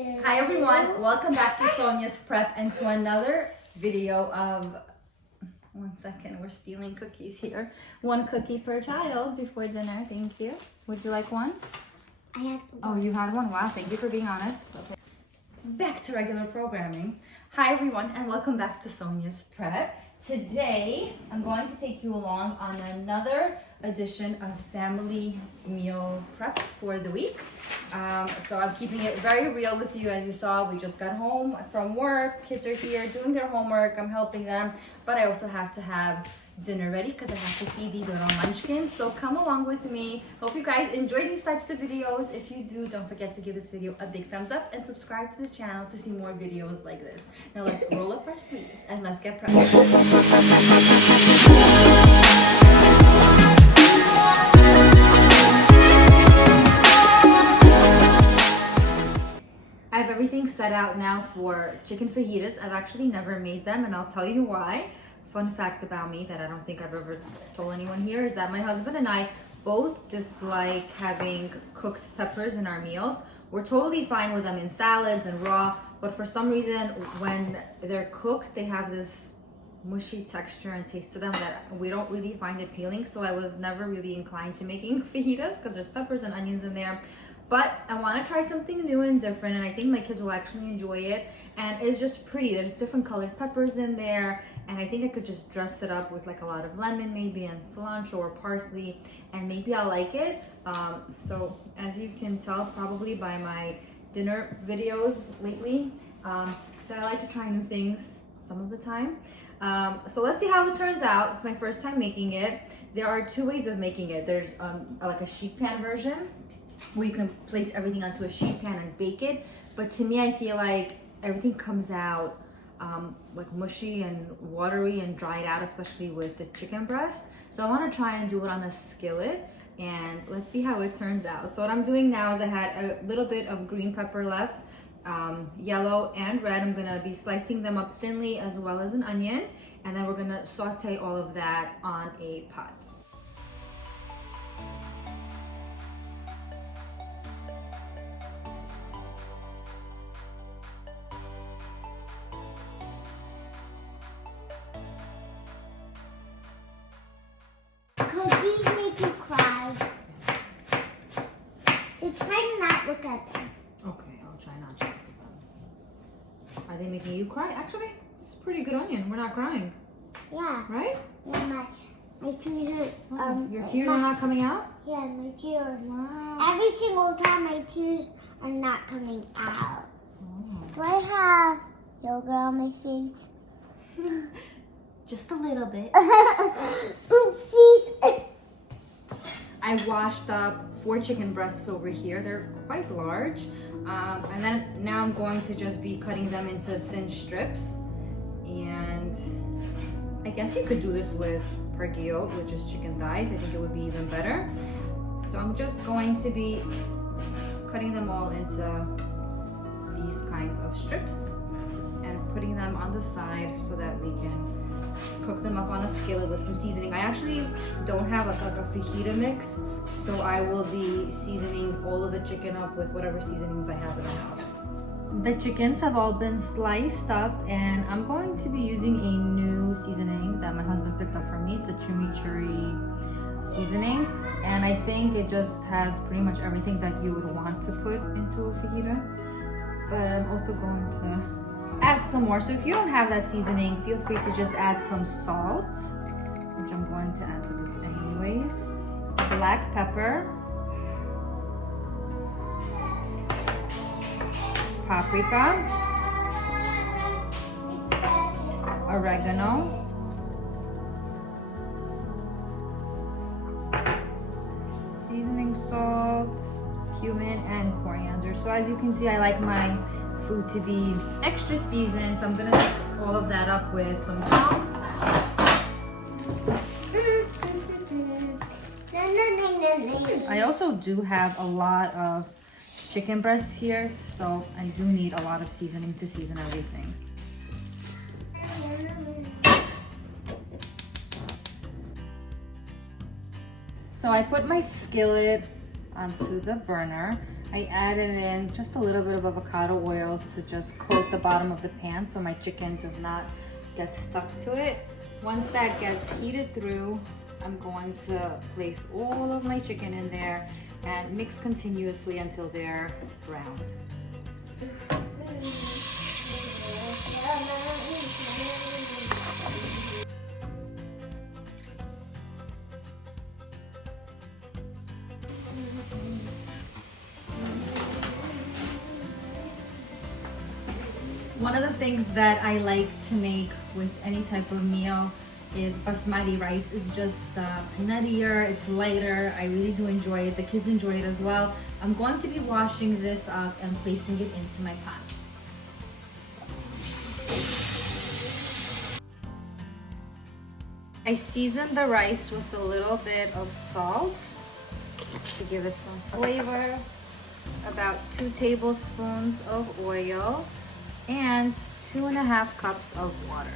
Hi everyone, welcome back to Sonya's Prep and to another video of, one second, we're stealing cookies here. One cookie per child before dinner, thank you. Would you like one? I had one. Oh, you had one? Wow, thank you for being honest. Okay. Back to regular programming. Hi everyone and welcome back to Sonya's Prep. Today, I'm going to take you along on another edition of family meal preps for the week. So I'm keeping it very real with you. As you saw, we just got home from work. Kids are here doing their homework. I'm helping them, but I also have to have dinner ready because I have to feed these little munchkins. So come along with me. Hope you guys enjoy these types of videos. If you do, don't forget to give this video a big thumbs up and subscribe to this channel to see more videos like this. Now let's roll up our sleeves and let's get prepped. I have everything set out now for chicken fajitas. I've actually never made them and I'll tell you why. Fun fact about me that I don't think I've ever told anyone here is that my husband and I both dislike having cooked peppers in our meals. We're totally fine with them in salads and raw, but for some reason when they're cooked, they have this mushy texture and taste to them that we don't really find appealing. So I was never really inclined to making fajitas because there's peppers and onions in there. But I want to try something new and different, and I think my kids will actually enjoy it. And it's just pretty. There's different colored peppers in there, and I think I could just dress it up with like a lot of lemon maybe and cilantro or parsley, and maybe I'll like it. So as you can tell probably by my dinner videos lately, that I like to try new things some of the time. So let's see how it turns out. It's my first time making it. There are two ways of making it. There's like a sheet pan version, where you can place everything onto a sheet pan and bake it. But to me, I feel like everything comes out like mushy and watery and dried out, especially with the chicken breast. So I want to try and do it on a skillet, and let's see how it turns out. So what I'm doing now is I had a little bit of green pepper left, yellow and red. I'm gonna be slicing them up thinly as well as an onion, and then we're gonna saute all of that on a pot. Cookies make you cry. Yes. So try to not look at them. Okay, I'll try not to look at them. Are they making you cry? Actually, it's a pretty good onion. We're not crying. Yeah. Right? Yeah, my tears are, Your tears are not coming out? Yeah, my tears. Wow. Every single time my tears are not coming out. Oh. Do I have yogurt on my face? Just a little bit. Oopsies. I washed up 4 chicken breasts over here. They're quite large. And then now I'm going to just be cutting them into thin strips. And I guess you could do this with perguio, which is chicken thighs. I think it would be even better. So I'm just going to be cutting them all into these kinds of strips and putting them on the side so that we can cook them up on a skillet with some seasoning. I actually don't have like a fajita mix, so I will be seasoning all of the chicken up with whatever seasonings I have in the house. The chickens have all been sliced up, and I'm going to be using a new seasoning that my husband picked up for me. It's a chimichurri seasoning, and I think it just has pretty much everything that you would want to put into a fajita. But I'm also going to add some more. So if you don't have that seasoning, feel free to just add some salt, which I'm going to add to this anyways. Black pepper, paprika, oregano, seasoning salt, cumin, and coriander. So as you can see, I like my food to be extra seasoned, so I'm gonna mix all of that up with some stalks. I also do have a lot of chicken breasts here, so I do need a lot of seasoning to season everything. So I put my skillet onto the burner. I added in just a little bit of avocado oil to just coat the bottom of the pan so my chicken does not get stuck to it. Once that gets heated through, I'm going to place all of my chicken in there and mix continuously until they're browned. One of the things that I like to make with any type of meal is basmati rice. It's just nuttier, it's lighter. I really do enjoy it. The kids enjoy it as well. I'm going to be washing this up and placing it into my pot. I seasoned the rice with a little bit of salt to give it some flavor, about 2 tablespoons of oil, and 2.5 cups of water.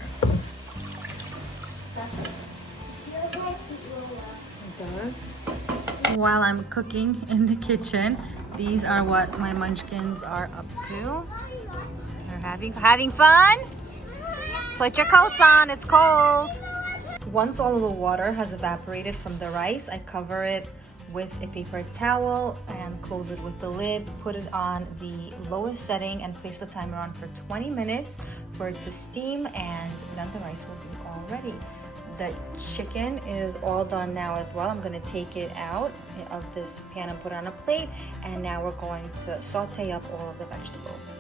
It does. While I'm cooking in the kitchen, these are what my munchkins are up to. They're having fun? Put your coats on, it's cold. Once all of the water has evaporated from the rice, I cover it with a paper towel and close it with the lid, put it on the lowest setting and place the timer on for 20 minutes for it to steam, and then the rice will be all ready. The chicken is all done now as well. I'm gonna take it out of this pan and put it on a plate, and now we're going to saute up all of the vegetables.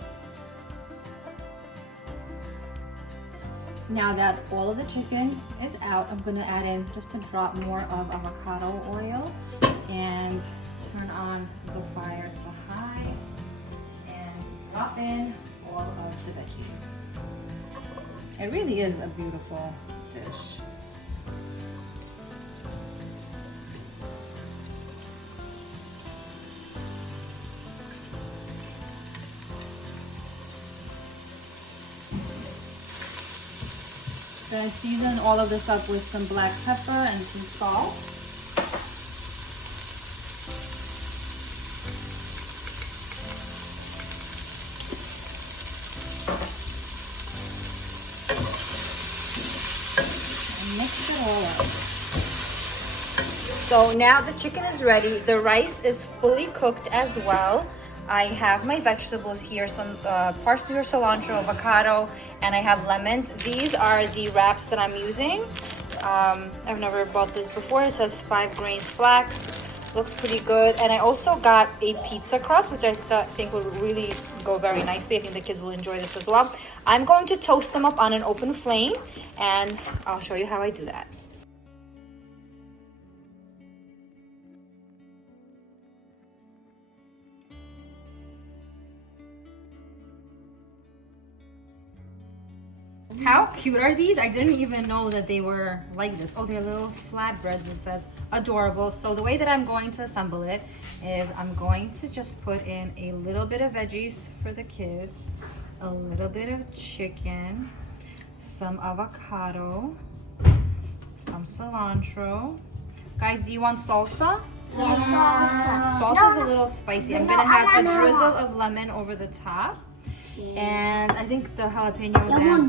Now that all of the chicken is out, I'm gonna add in just a drop more of avocado oil and turn on the fire to high and drop in all of the veggies. It really is a beautiful dish. Gonna season all of this up with some black pepper and some salt. And mix it all up. So now the chicken is ready. The rice is fully cooked as well. I have my vegetables here, some parsley or cilantro, avocado, and I have lemons. These are the wraps that I'm using. I've never bought this before. It says 5 grains flax. Looks pretty good. And I also got a pizza crust, which I think will really go very nicely. I think the kids will enjoy this as well. I'm going to toast them up on an open flame, and I'll show you how I do that. How cute are these? I didn't even know that they were like this. Oh, they're little flatbreads. It says adorable. So the way that I'm going to assemble it is I'm going to just put in a little bit of veggies for the kids, a little bit of chicken, some avocado, some cilantro. Guys, do you want salsa? Yes, salsa. Salsa's a little spicy. I'm gonna have a drizzle of lemon over the top. And I think the jalapenos and... One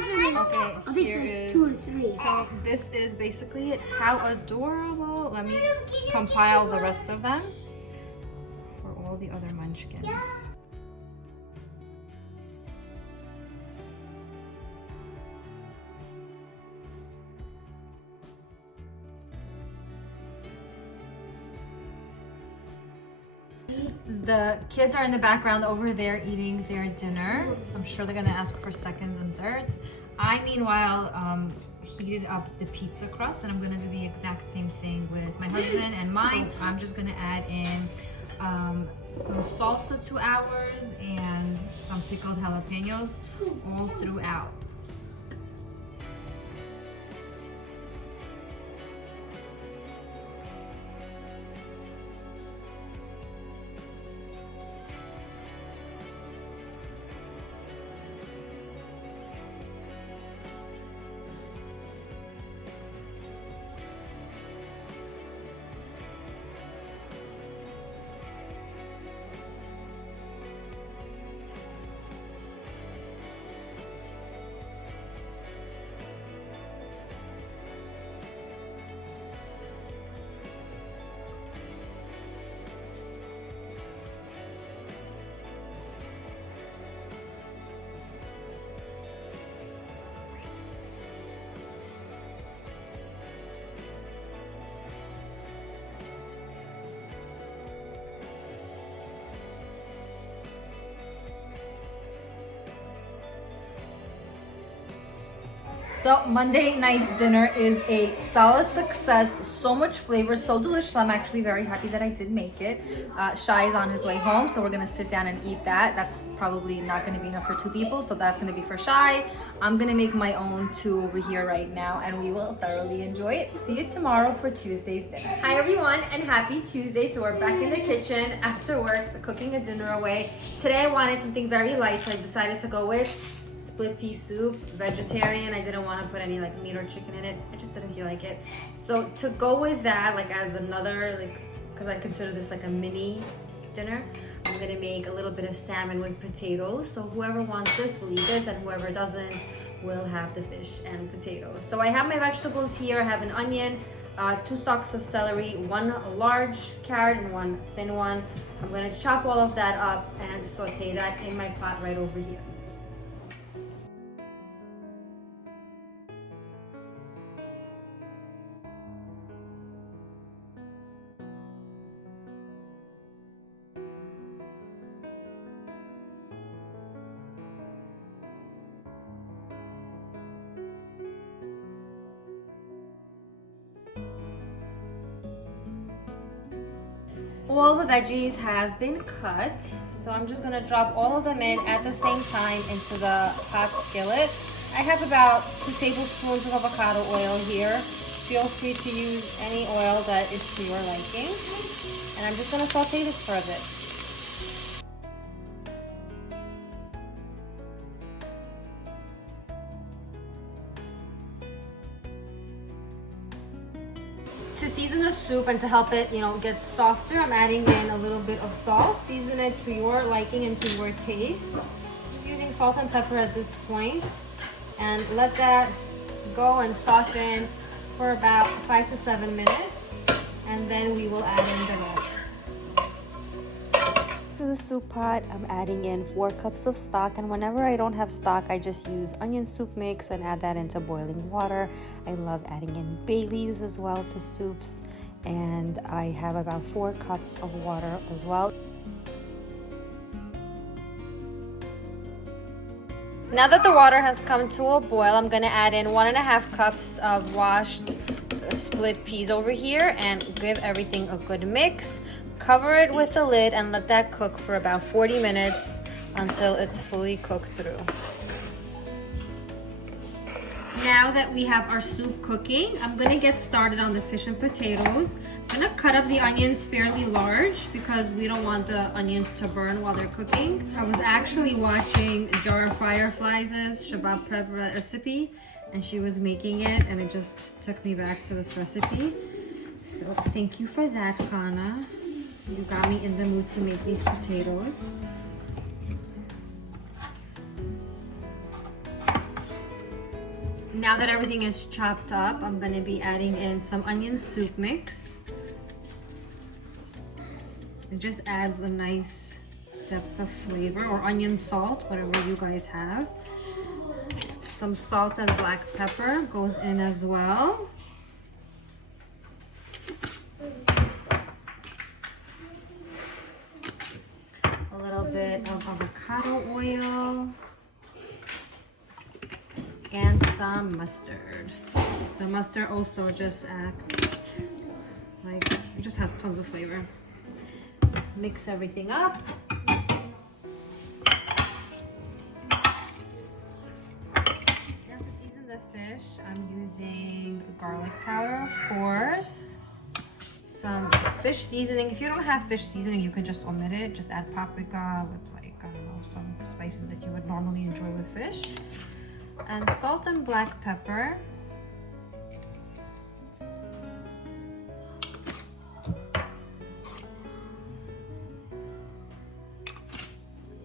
for me. Okay, here is... 2 or 3. So this is basically it. How adorable. Let me compile the rest of them for all the other munchkins. The kids are in the background over there eating their dinner. I'm sure they're gonna ask for seconds and thirds. I, meanwhile, heated up the pizza crust, and I'm gonna do the exact same thing with my husband and mine. I'm just gonna add in some salsa to ours and some pickled jalapenos all throughout. So Monday night's dinner is a solid success. So much flavor, so delicious. I'm actually very happy that I did make it. Shai is on his way home, so we're gonna sit down and eat that. That's probably not gonna be enough for 2 people, so that's gonna be for Shai. I'm gonna make my own 2 over here right now, and we will thoroughly enjoy it. See you tomorrow for Tuesday's dinner. Hi everyone, and happy Tuesday. So we're back in the kitchen after work, cooking a dinner away. Today I wanted something very light, so I decided to go with split pea soup, vegetarian. I didn't want to put any like meat or chicken in it. I just didn't feel like it. So to go with that, like as another, like, because I consider this like a mini dinner, I'm gonna make a little bit of salmon with potatoes. So whoever wants this will eat this, and whoever doesn't will have the fish and potatoes. So I have my vegetables here. I have an onion, 2 stalks of celery, 1 large carrot and 1 thin one. I'm gonna chop all of that up and saute that in my pot right over here. All the veggies have been cut, so I'm just gonna drop all of them in at the same time into the hot skillet. I have about 2 tablespoons of avocado oil here. Feel free to use any oil that is to your liking. And I'm just gonna saute this for a bit. To season the soup and to help it, get softer, I'm adding in a little bit of salt. Season it to your liking and to your taste. Just using salt and pepper at this point, and let that go and soften for about 5 to 7 minutes, and then we will add in the rest. To the soup pot, I'm adding in 4 cups of stock, and whenever I don't have stock, I just use onion soup mix and add that into boiling water. I love adding in bay leaves as well to soups, and I have about 4 cups of water as well. Now that the water has come to a boil, I'm gonna add in 1.5 cups of washed split peas over here and give everything a good mix. Cover it with the lid and let that cook for about 40 minutes until it's fully cooked through. Now that we have our soup cooking, I'm gonna get started on the fish and potatoes. I'm gonna cut up the onions fairly large because we don't want the onions to burn while they're cooking. I was actually watching Jar of Fireflies' Shabbat Prep recipe, and she was making it, and it just took me back to this recipe. So thank you for that, Kana. You got me in the mood to make these potatoes. Now that everything is chopped up, I'm going to be adding in some onion soup mix. It just adds a nice depth of flavor, or onion salt, whatever you guys have. Some salt and black pepper goes in as well. A little bit of avocado oil. And some mustard. The mustard also just acts like, it just has tons of flavor. Mix everything up. Now to season the fish, I'm using garlic powder, of course. Some fish seasoning. If you don't have fish seasoning, you can just omit it. Just add paprika with, like, I don't know, some spices that you would normally enjoy with fish. And salt and black pepper.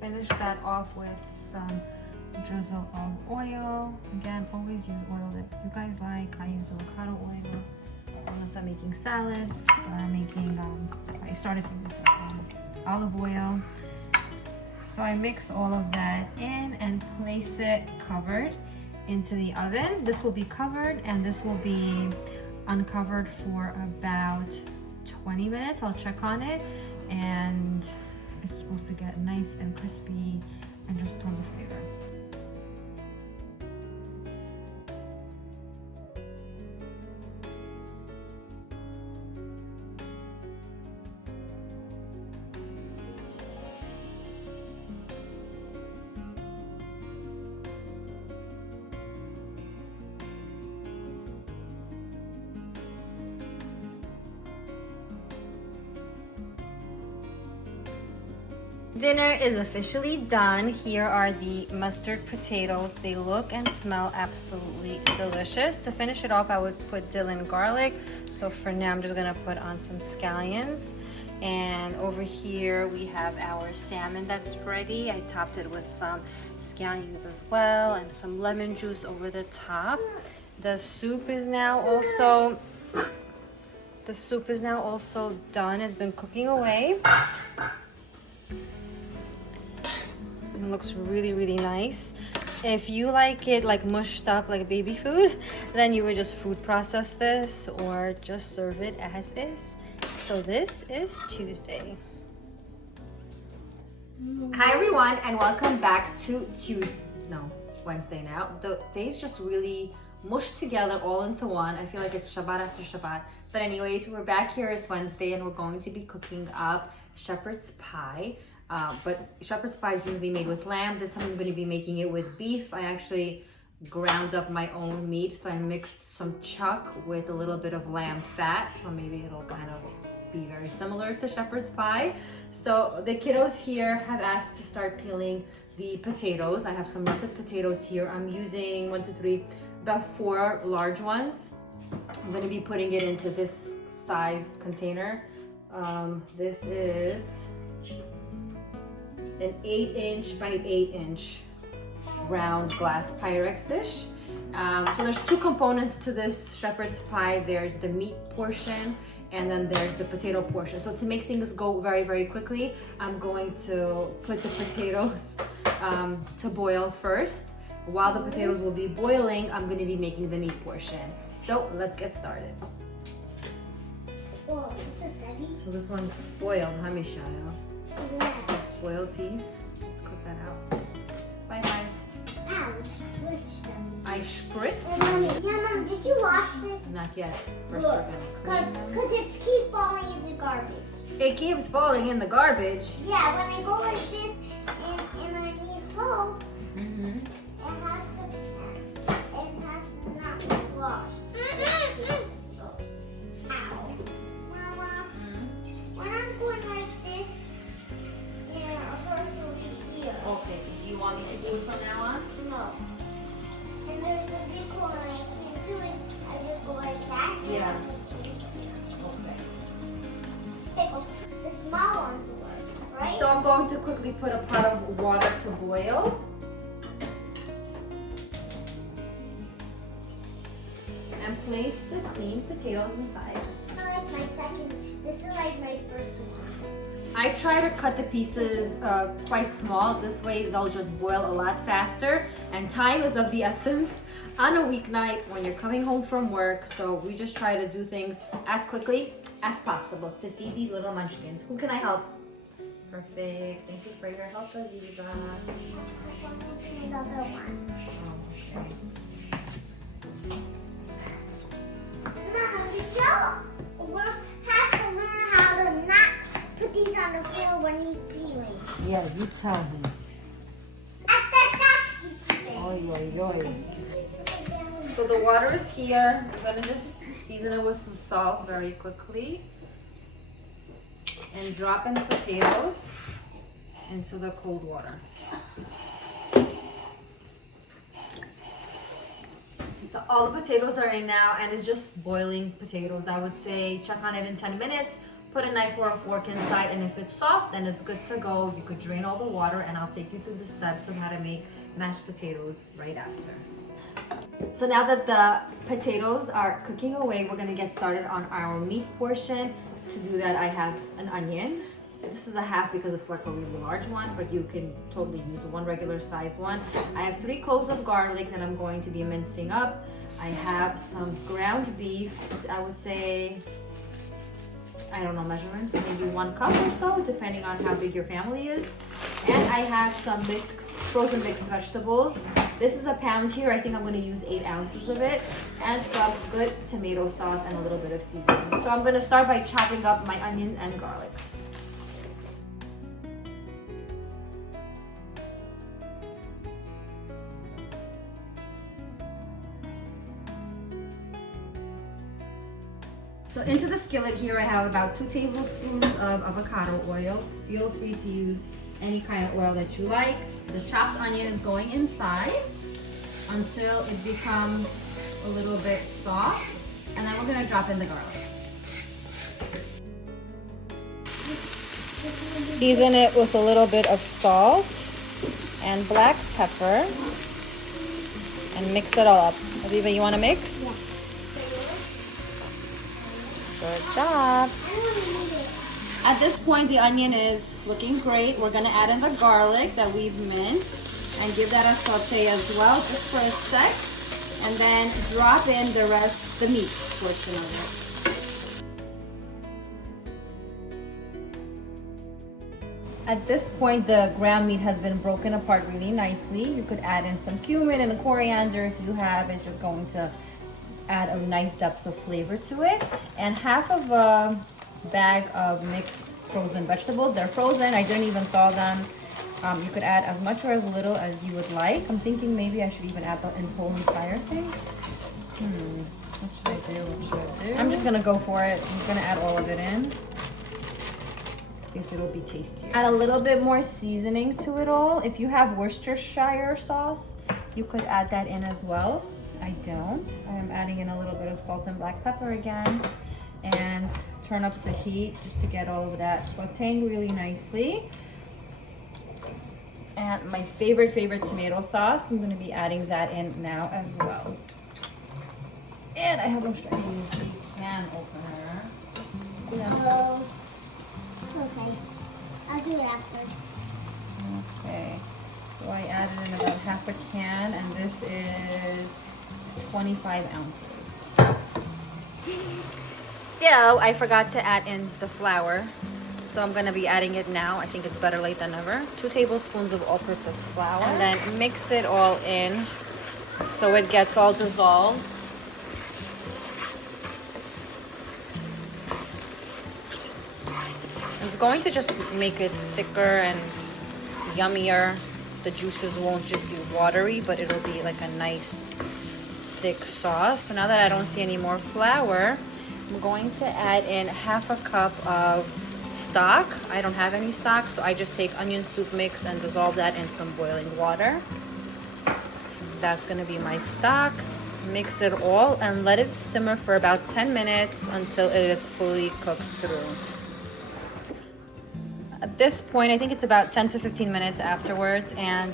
Finish that off with some drizzle of oil. Again, always use oil that you guys like. I use avocado oil unless I'm making salads, or I'm making, I started to use olive oil. So I mix all of that in and place it covered into the oven. This will be covered and this will be uncovered for about 20 minutes. I'll check on it, and it's supposed to get nice and crispy and just tons of flavor. Dinner is officially done. Here are the mustard potatoes. They look and smell absolutely delicious. To finish it off, I would put dill and garlic. So for now, I'm just gonna put on some scallions. And over here, we have our salmon that's ready. I topped it with some scallions as well and some lemon juice over the top. The soup is now also done. It's been cooking away. It looks really, really nice. If you like it like mushed up like baby food, then you would just food process this or just serve it as is. So this is Tuesday. Hi everyone, and welcome back to Wednesday now. The days just really mushed together all into one. I feel like it's Shabbat after Shabbat. But anyways, we're back here. It's Wednesday and we're going to be cooking up shepherd's pie. But shepherd's pie is usually made with lamb. This time I'm going to be making it with beef. I actually ground up my own meat. So I mixed some chuck with a little bit of lamb fat. So maybe it'll kind of be very similar to shepherd's pie. So the kiddos here have asked to start peeling the potatoes. I have some russet potatoes here. I'm using about 4 large ones. I'm going to be putting it into this sized container. This is an 8-inch by 8-inch round glass Pyrex dish. So there's 2 components to this shepherd's pie. There's the meat portion and then there's the potato portion. So to make things go very, very quickly, I'm going to put the potatoes to boil first. While the potatoes will be boiling, I'm going to be making the meat portion. So let's get started. Whoa, this is heavy. So this one's spoiled, huh, Michelle? Yeah. So spoiled piece. Let's cook that out. Bye-bye. Ouch, switch them. I spritzed. Yeah, Mom, did you wash this? Not yet. First Look, we're gonna clean. because it keeps falling in the garbage. It keeps falling in the garbage. Yeah, when I go like this and I need help, Mm-hmm. it has to not be washed. Ow. Mama, when I'm going like this, yeah, I'll first will be here. Okay, so do you want me to do it from now on? No. And there's a big hole and I can't do it. I just go like that. Yeah. Okay. Pickle. The small ones work, right? So I'm going to quickly put a pot of water to boil. And place the clean potatoes inside. This is like my first one. I try to cut the pieces quite small. This way they'll just boil a lot faster. And time is of the essence on a weeknight when you're coming home from work. So we just try to do things as quickly as possible to feed these little munchkins. Who can I help? Perfect. Thank you for your help, Aviva. Another one. Okay. Mama, Michelle has to learn how to not put these on the floor when he's peeling. Yeah, you tell him. Oy, oy, oy. So the water is here. I'm gonna just season it with some salt very quickly. And drop in the potatoes into the cold water. So all the potatoes are in now and it's just boiling potatoes. I would say check on it in 10 minutes. Put a knife or a fork inside, and if it's soft, then it's good to go. You could drain all the water, and I'll take you through the steps of how to make mashed potatoes right after. So now that the potatoes are cooking away, we're gonna get started on our meat portion. To do that, I have an onion. This is a half because it's like a really large one, but you can totally use one regular size one. I have 3 cloves of garlic that I'm going to be mincing up. I have some ground beef, I would say, I don't know measurements, maybe 1 cup or so, depending on how big your family is. And I have some frozen mixed vegetables. This is a pound here. I think I'm going to use 8 ounces of it. And some good tomato sauce and a little bit of seasoning. So I'm going to start by chopping up my onion and garlic. So into the skillet here, I have about 2 tablespoons of avocado oil. Feel free to use any kind of oil that you like. The chopped onion is going inside until it becomes a little bit soft, and then we're gonna drop in the garlic. Season it with a little bit of salt and black pepper and mix it all up. Aviva, you wanna mix? Good job. At this point, the onion is looking great. We're gonna add in the garlic that we've minced and give that a saute as well, just for a sec. And then drop in the rest, the meat portion of it. At this point, the ground meat has been broken apart really nicely. You could add in some cumin and coriander if you have. It's just going to add a nice depth of flavor to it. And half of a bag of mixed frozen vegetables. They're frozen. I didn't even thaw them. You could add as much or as little as you would like. I'm thinking maybe I should even add the whole entire thing. What should I do? What should I do? I'm just gonna go for it. I'm gonna add all of it in. If it'll be tastier. Add a little bit more seasoning to it all. If you have Worcestershire sauce, you could add that in as well. I don't. I am adding in a little bit of salt and black pepper again. And turn up the heat just to get all of that sauteing really nicely. And my favorite tomato sauce, I'm gonna be adding that in now as well. And I have no strength to use the can opener. Oh, okay. I'll do it after. Okay, so I added in about half a can, and this is 25 ounces. So I forgot to add in the flour. So I'm gonna be adding it now. I think it's better late than never. 2 tablespoons of all-purpose flour. And then mix it all in so it gets all dissolved. It's going to just make it thicker and yummier. The juices won't just be watery, but it'll be like a nice thick sauce. So now that I don't see any more flour, I'm going to add in half a cup of stock. I don't have any stock, so I just take onion soup mix and dissolve that in some boiling water. That's gonna be my stock. Mix it all and let it simmer for about 10 minutes until it is fully cooked through. At this point, I think it's about 10 to 15 minutes afterwards, and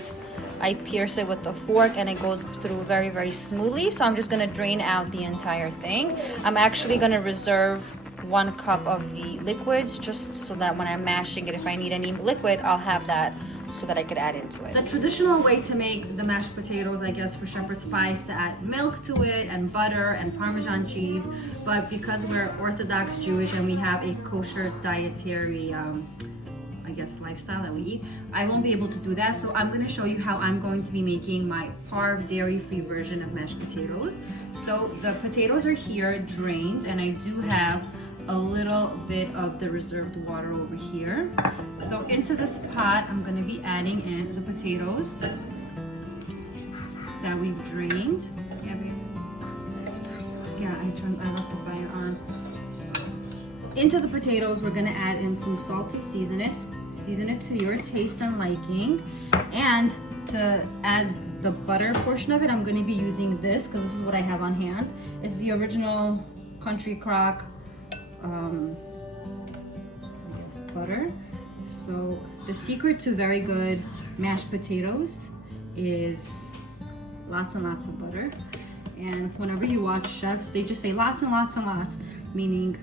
I pierce it with the fork and it goes through very, very smoothly. So I'm just gonna drain out the entire thing. I'm actually gonna reserve 1 cup of the liquids just so that when I'm mashing it, if I need any liquid, I'll have that so that I could add into it. The traditional way to make the mashed potatoes, I guess, for shepherd's pie is to add milk to it and butter and Parmesan cheese. But because we're Orthodox Jewish and we have a kosher dietary I guess lifestyle that we eat, I won't be able to do that. So I'm going to show you how I'm going to be making my parve dairy-free version of mashed potatoes. So the potatoes are here drained, and I do have a little bit of the reserved water over here. So into this pot, I'm going to be adding in the potatoes that we've drained. Yeah, I left the fire on. Into the potatoes, we're gonna add in some salt to season it. Season it to your taste and liking. And to add the butter portion of it, I'm gonna be using this because this is what I have on hand. It's the original Country Crock I guess butter. So the secret to very good mashed potatoes is lots and lots of butter. And whenever you watch chefs, they just say lots and lots and lots, meaning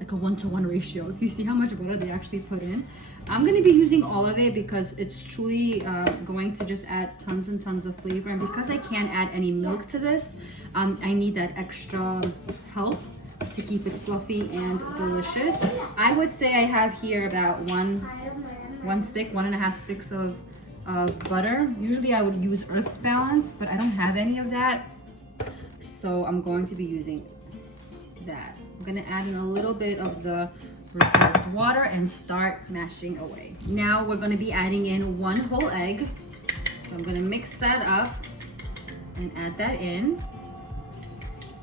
like a 1-to-1 ratio. If you see how much butter they actually put in. I'm gonna be using all of it because it's truly going to just add tons and tons of flavor. And because I can't add any milk to this, I need that extra help to keep it fluffy and delicious. I would say I have here about one stick, 1.5 sticks of butter. Usually I would use Earth's Balance, but I don't have any of that. So I'm going to be using that. I'm gonna add in a little bit of the reserved water and start mashing away. Now we're gonna be adding in 1 whole egg. So I'm gonna mix that up and add that in.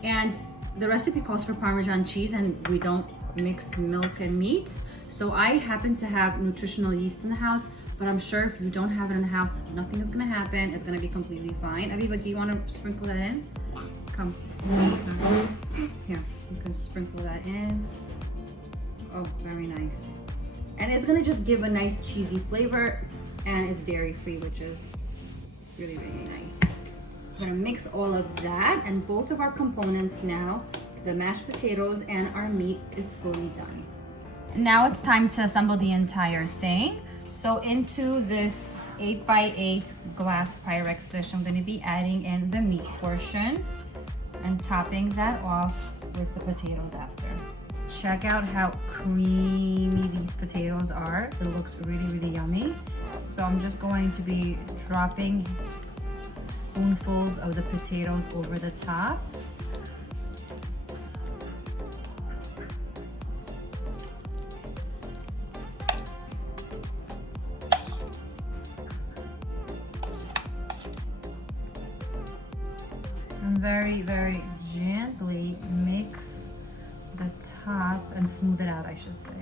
And the recipe calls for Parmesan cheese, and we don't mix milk and meat. So I happen to have nutritional yeast in the house, but I'm sure if you don't have it in the house, nothing is gonna happen. It's gonna be completely fine. Aviva, do you want to sprinkle that in? Come. Here, you can sprinkle that in. Oh, very nice. And it's gonna just give a nice cheesy flavor, and it's dairy free, which is really, really nice. We're gonna mix all of that, and both of our components now, the mashed potatoes and our meat, is fully done. Now it's time to assemble the entire thing. So into this 8x8 glass Pyrex dish, I'm gonna be adding in the meat portion and topping that off with the potatoes after. Check out how creamy these potatoes are. It looks really, really yummy. So I'm just going to be dropping spoonfuls of the potatoes over the top. And very, very gently mix the top and smooth it out, I should say.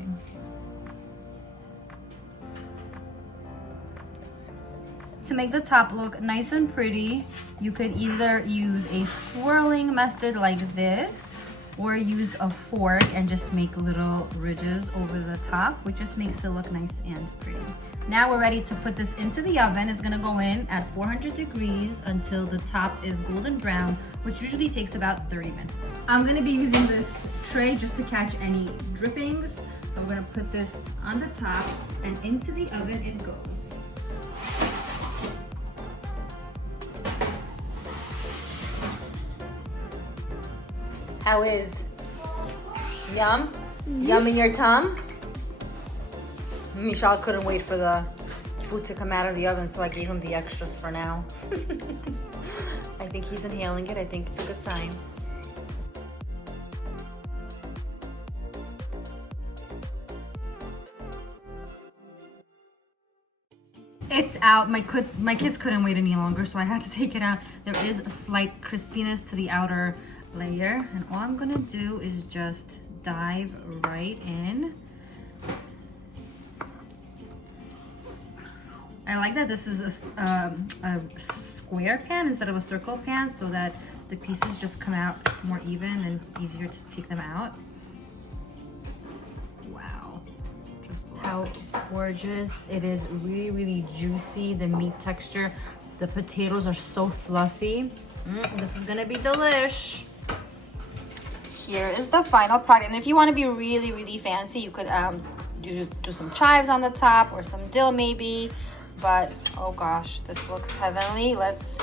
To make the top look nice and pretty, you could either use a swirling method like this, or use a fork and just make little ridges over the top, which just makes it look nice and pretty. Now we're ready to put this into the oven. It's gonna go in at 400 degrees until the top is golden brown, which usually takes about 30 minutes. I'm gonna be using this tray just to catch any drippings. So I'm gonna put this on the top, and into the oven it goes. How is? Yum? Yum in your tum? Michelle couldn't wait for the food to come out of the oven, so I gave him the extras for now. I think he's inhaling it. I think it's a good sign. It's out. My kids couldn't wait any longer, so I had to take it out. There is a slight crispiness to the outer layer, and all I'm gonna do is just dive right in. I like that this is a square pan instead of a circle pan, so that the pieces just come out more even and easier to take them out. Wow, just how gorgeous it is. Really, really juicy, the meat texture. The potatoes are so fluffy. This is gonna be delish. Here is the final product, and if you want to be really, really fancy, you could do some chives on the top or some dill maybe. But oh gosh, this looks heavenly. Let's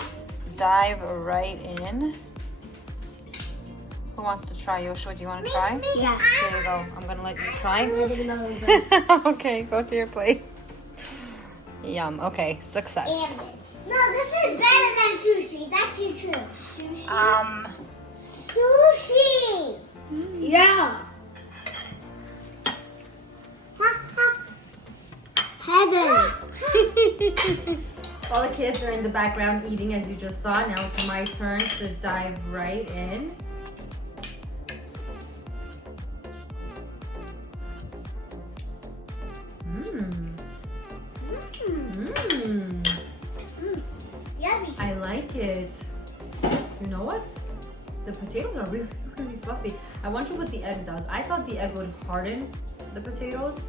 dive right in. Who wants to try? Yoshua, do you want to try? Yeah. There you go. I'm gonna let you try. Okay, go to your plate. Yum. Okay, success. No, this is better than sushi. That's you true. Sushi. Sushi. Yeah. Heaven. All the kids are in the background eating, as you just saw. Now it's my turn to dive right in. Yummy. I like it. You know what? The potatoes are really, really fluffy. I wonder what the egg does. I thought the egg would harden the potatoes,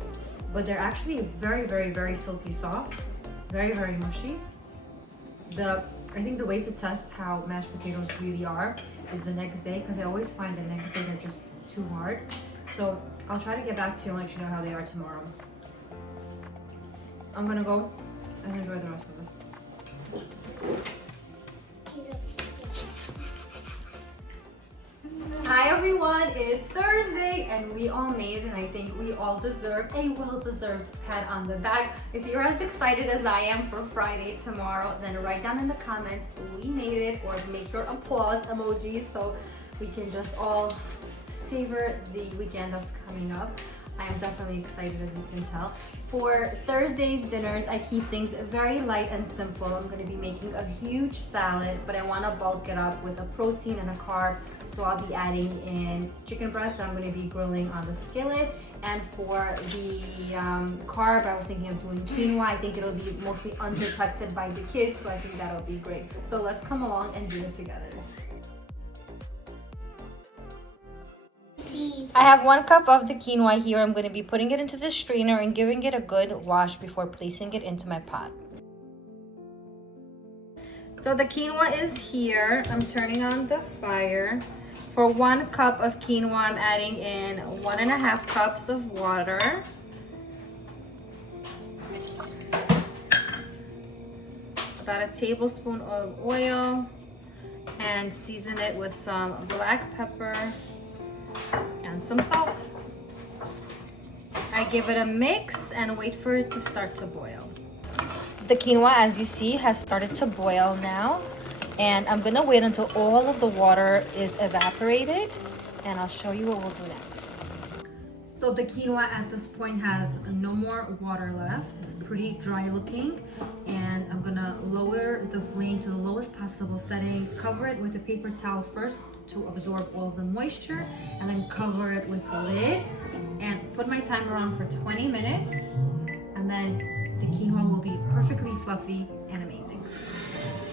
but they're actually very, very, very silky soft. Very, very mushy. I think the way to test how mashed potatoes really are is the next day, because I always find the next day they're just too hard. So I'll try to get back to you and let you know how they are tomorrow. I'm gonna go and enjoy the rest of this. Hi everyone, it's Thursday and we all made it, and I think we all deserve a well-deserved pat on the back. If you're as excited as I am for Friday tomorrow, then write down in the comments we made it, or make your applause emojis so we can just all savor the weekend that's coming up. I am definitely excited, as you can tell. For Thursday's dinners, I keep things very light and simple. I'm gonna be making a huge salad, but I wanna bulk it up with a protein and a carb. So I'll be adding in chicken breast that I'm gonna be grilling on the skillet. And for the carb, I was thinking of doing quinoa. I think it'll be mostly undetected by the kids, so I think that'll be great. So let's come along and do it together. I have 1 cup of the quinoa here. I'm going to be putting it into the strainer and giving it a good wash before placing it into my pot. So the quinoa is here. I'm turning on the fire. For 1 cup of quinoa, I'm adding in 1.5 cups of water. About a tablespoon of oil, and season it with some black pepper and some salt. I give it a mix and wait for it to start to boil. The quinoa, as you see, has started to boil now, and I'm gonna wait until all of the water is evaporated, and I'll show you what we'll do next. So the quinoa at this point has no more water left. It's pretty dry looking, and I'm gonna lower the flame to the lowest possible setting, cover it with a paper towel first to absorb all of the moisture, and then cover it with the lid and put my timer on for 20 minutes, and then the quinoa will be perfectly fluffy and amazing.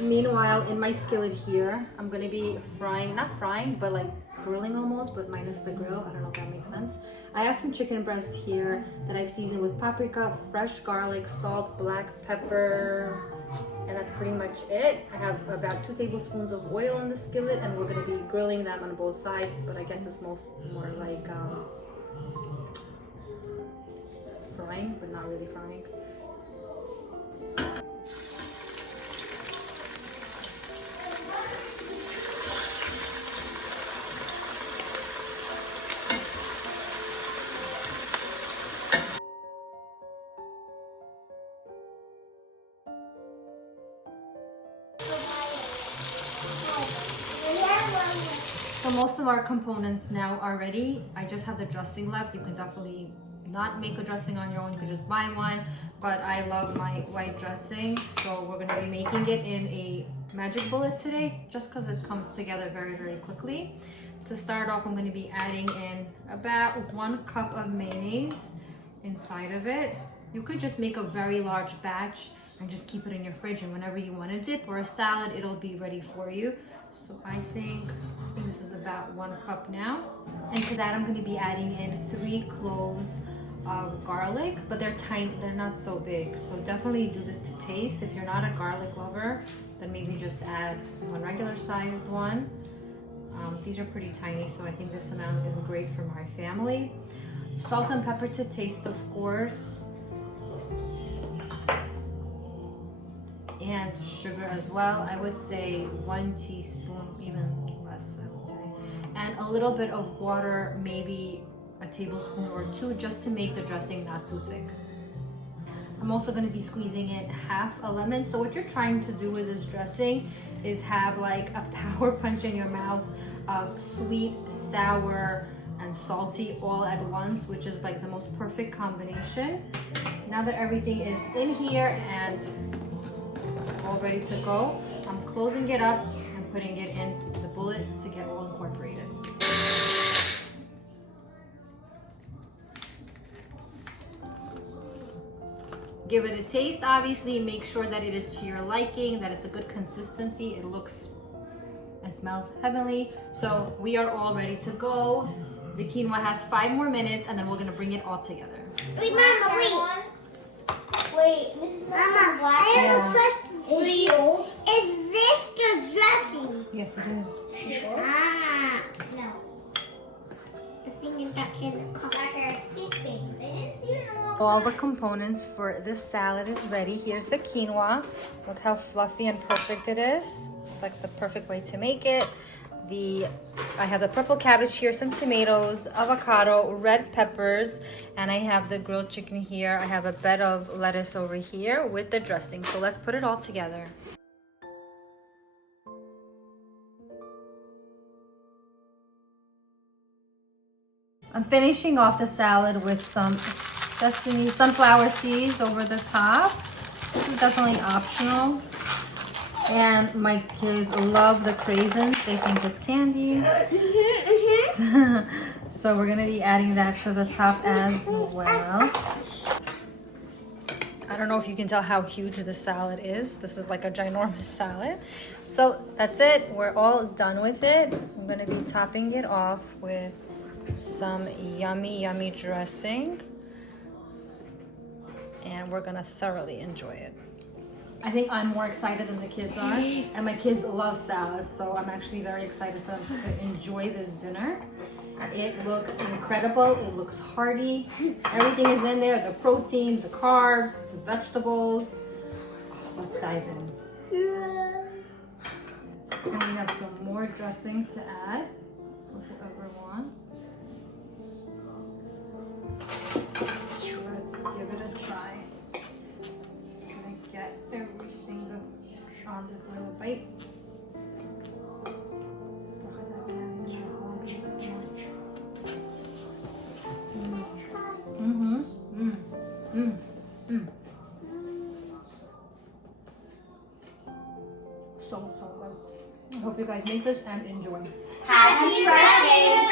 Meanwhile, in my skillet here, I'm gonna be frying, not frying, but like grilling almost, but minus the grill. I don't know if that makes sense. I have some chicken breast here that I've seasoned with paprika, fresh garlic, salt, black pepper, and that's pretty much it. I have about 2 tablespoons of oil in the skillet, and we're gonna be grilling them on both sides, but I guess it's more like frying, but not really frying. So most of our components now are ready. I just have the dressing left. You can definitely not make a dressing on your own. You can just buy one, but I love my white dressing. So we're gonna be making it in a magic bullet today, just because it comes together very, very quickly. To start off, I'm gonna be adding in about 1 cup of mayonnaise inside of it. You could just make a very large batch and just keep it in your fridge, and whenever you want to dip or a salad, it'll be ready for you. So I think this is about 1 cup now. And to that, I'm going to be adding in 3 cloves of garlic, but they're tiny, they're not so big. So definitely do this to taste. If you're not a garlic lover, then maybe just add 1 regular sized one. These are pretty tiny, so I think this amount is great for my family. Salt and pepper to taste, of course. And sugar as well. I would say 1 teaspoon, even less, I would say. And a little bit of water, maybe a tablespoon or 2, just to make the dressing not too thick. I'm also going to be squeezing in half a lemon. So what you're trying to do with this dressing is have like a power punch in your mouth of sweet, sour, and salty all at once, which is like the most perfect combination. Now that everything is in here and all ready to go, I'm closing it up and putting it in the bullet to get all incorporated. Give it a taste, obviously. Make sure that it is to your liking, that it's a good consistency. It looks and smells heavenly. So we are all ready to go. The quinoa has 5 more minutes, and then we're gonna bring it all together. Wait, Mama, wait. Wait, this is Mama, I have a question. Is she old? Is this the dressing? Yes, it is. Sure? Ah, no. The thing is back in the car. All the components for this salad is ready. Here's the quinoa. Look how fluffy and perfect it is. It's like the perfect way to make it. I have the purple cabbage here, some tomatoes, avocado, red peppers, and I have the grilled chicken here. I have a bed of lettuce over here with the dressing. So let's put it all together. I'm finishing off the salad with some sunflower seeds over the top. This is definitely optional. And my kids love the craisins. They think it's candy. So we're gonna be adding that to the top as well. I don't know if you can tell how huge the salad is. This is like a ginormous salad. So that's it. We're all done with it. I'm gonna be topping it off with some yummy, yummy dressing. And we're gonna thoroughly enjoy it. I think I'm more excited than the kids are, and my kids love salads, so I'm actually very excited for them to enjoy this dinner. It looks incredible, it looks hearty, everything is in there, the protein, the carbs, the vegetables. Let's dive in. And we have some more dressing to add for whoever wants. Let's give it a try. Get everything on this little bite. So good. I hope you guys make this and enjoy. Happy birthday,